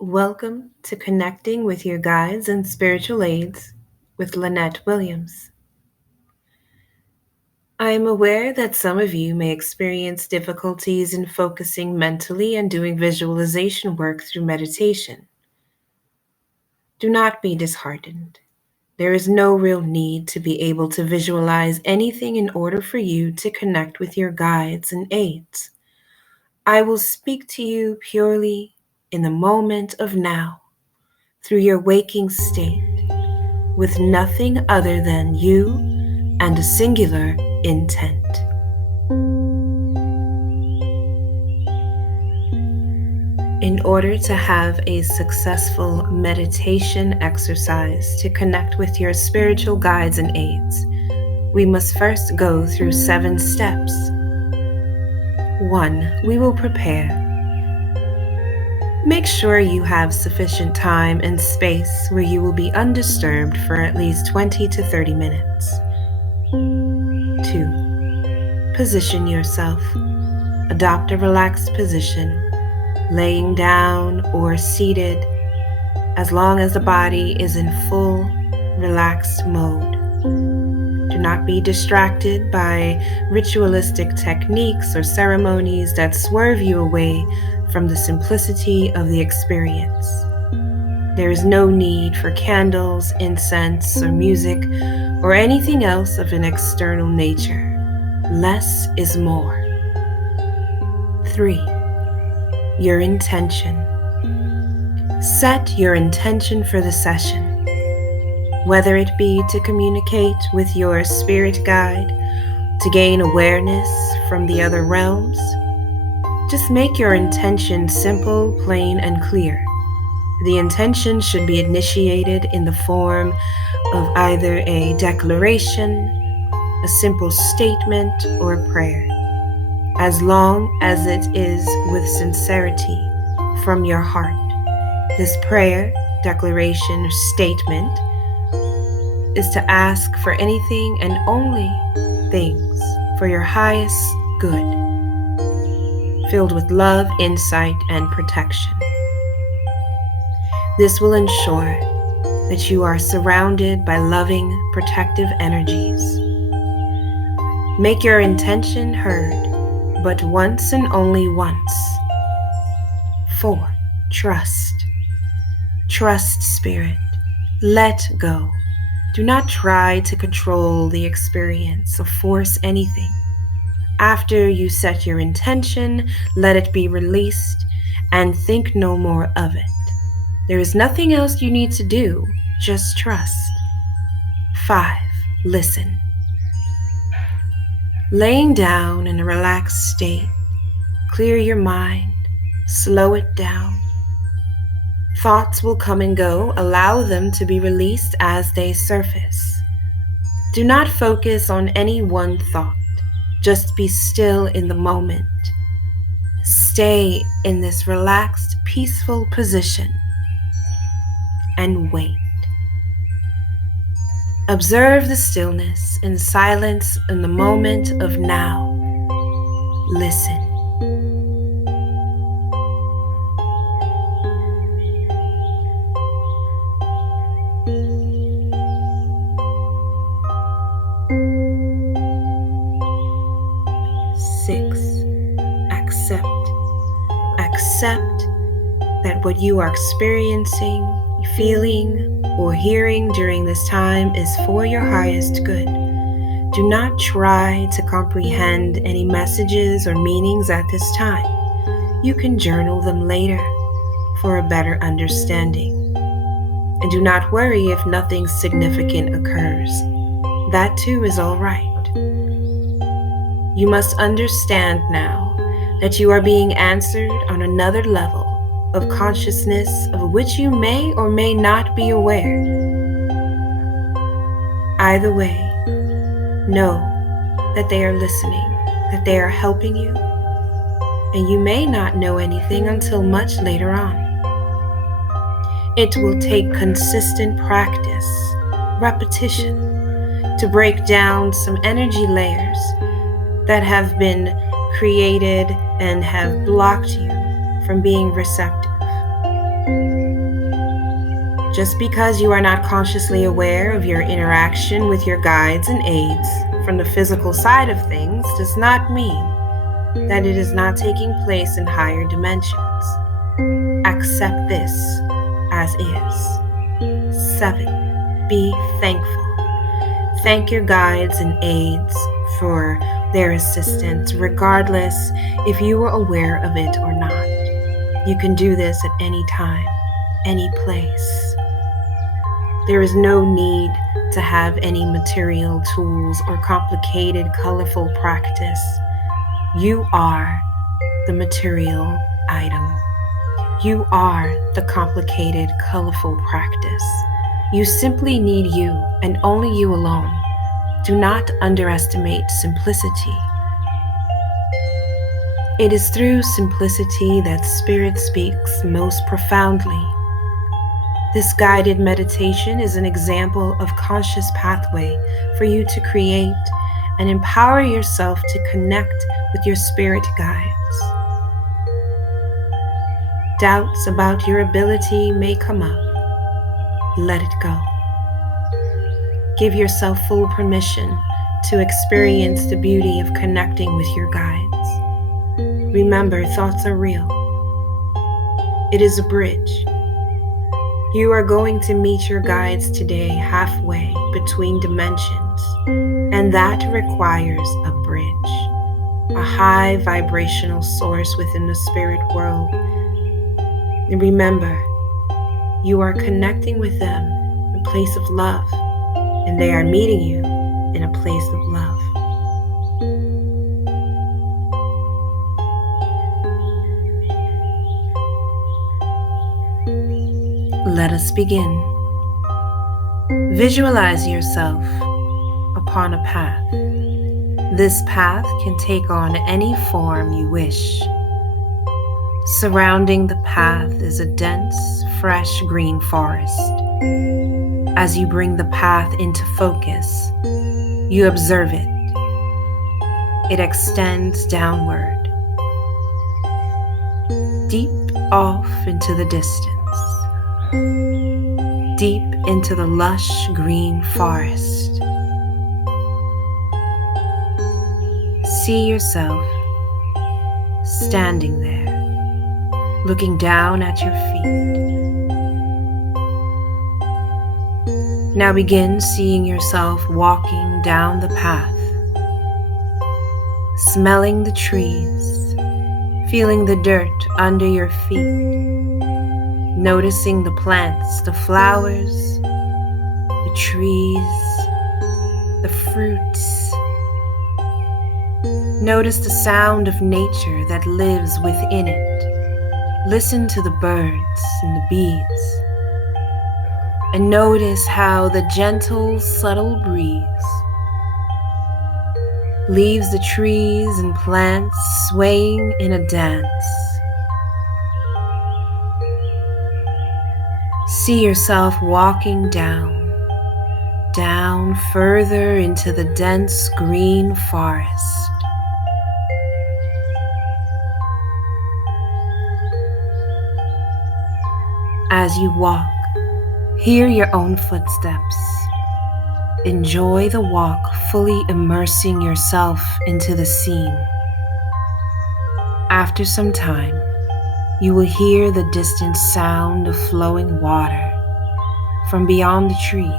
Welcome to Connecting with Your Guides and Spiritual Aids with Lynette Williams. I am aware that some of you may experience difficulties in focusing mentally and doing visualization work through meditation. Do not be disheartened. There is no real need to be able to visualize anything in order for you to connect with your guides and aids. I will speak to you purely in the moment of now, through your waking state, with nothing other than you and a singular intent. In order to have a successful meditation exercise to connect with your spiritual guides and aids, we must first go through 7 steps. 1. We will prepare. Make sure you have sufficient time and space where you will be undisturbed for at least 20 to 30 minutes. 2. Position yourself. Adopt a relaxed position, laying down or seated, as long as the body is in full, relaxed mode. Do not be distracted by ritualistic techniques or ceremonies that swerve you away from the simplicity of the experience. There is no need for candles, incense, or music, or anything else of an external nature. Less is more. 3. Your intention. Set your intention for the session, whether it be to communicate with your spirit guide, to gain awareness from the other realms. Just make your intention simple, plain, and clear. The intention should be initiated in the form of either a declaration, a simple statement, or a prayer, as long as it is with sincerity from your heart. This prayer, declaration, or statement is to ask for anything and only things for your highest good, filled with love, insight, and protection. This will ensure that you are surrounded by loving, protective energies. Make your intention heard, but once and only once. 4. Trust. Trust spirit. Let go. Do not try to control the experience or force anything. After you set your intention, let it be released and think no more of it. There is nothing else you need to do, just trust. 5. Listen. Laying down in a relaxed state, clear your mind, slow it down. Thoughts will come and go, allow them to be released as they surface. Do not focus on any one thought, just be still in the moment. Stay in this relaxed, peaceful position and wait. Observe the stillness and silence in the moment of now. Listen. Accept that what you are experiencing, feeling, or hearing during this time is for your highest good. Do not try to comprehend any messages or meanings at this time. You can journal them later for a better understanding. And do not worry if nothing significant occurs. That too is all right. You must understand now that you are being answered on another level of consciousness of which you may or may not be aware. Either way, know that they are listening, that they are helping you, and you may not know anything until much later on. It will take consistent practice, repetition, to break down some energy layers that have been created and have blocked you from being receptive. Just because you are not consciously aware of your interaction with your guides and aides from the physical side of things does not mean that it is not taking place in higher dimensions. Accept this as is. 7. Be thankful. Thank your guides and aides for their assistance, regardless if you were aware of it or not. You can do this at any time, any place. There is no need to have any material tools or complicated, colorful practice. You are the material item. You are the complicated, colorful practice. You simply need you and only you alone. Do not underestimate simplicity. It is through simplicity that Spirit speaks most profoundly. This guided meditation is an example of conscious pathway for you to create and empower yourself to connect with your spirit guides. Doubts about your ability may come up. Let it go. Give yourself full permission to experience the beauty of connecting with your guides. Remember, thoughts are real. It is a bridge. You are going to meet your guides today halfway between dimensions, and that requires a bridge, a high vibrational source within the spirit world. And remember, you are connecting with them in a place of love, and they are meeting you in a place of love. Let us begin. Visualize yourself upon a path. This path can take on any form you wish. Surrounding the path is a dense, fresh green forest. As you bring the path into focus, you observe it. It extends downward, deep off into the distance. Deep into the lush green forest. See yourself standing there, looking down at your feet. Now begin seeing yourself walking down the path, smelling the trees, feeling the dirt under your feet. Noticing the plants, the flowers, the trees, the fruits. Notice the sound of nature that lives within it. Listen to the birds and the bees. And notice how the gentle, subtle breeze leaves the trees and plants swaying in a dance. See yourself walking down further into the dense green forest. As you walk, hear your own footsteps. Enjoy the walk, fully immersing yourself into the scene. After some time, you will hear the distant sound of flowing water from beyond the trees.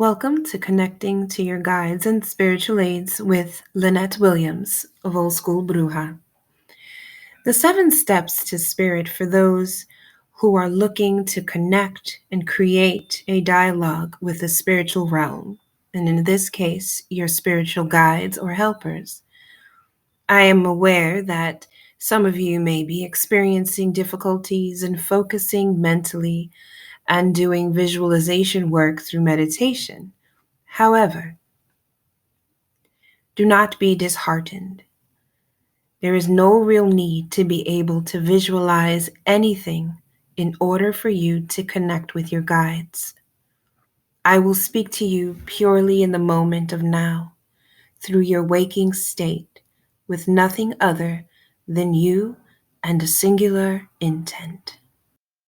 Welcome to Connecting to Your Guides and Spiritual Aids with Lynette Williams of Old School Bruja. The 7 steps to spirit for those who are looking to connect and create a dialogue with the spiritual realm, and in this case, your spiritual guides or helpers. I am aware that some of you may be experiencing difficulties in focusing mentally and doing visualization work through meditation. However, do not be disheartened. There is no real need to be able to visualize anything in order for you to connect with your guides. I will speak to you purely in the moment of now, through your waking state, with nothing other than you and a singular intent.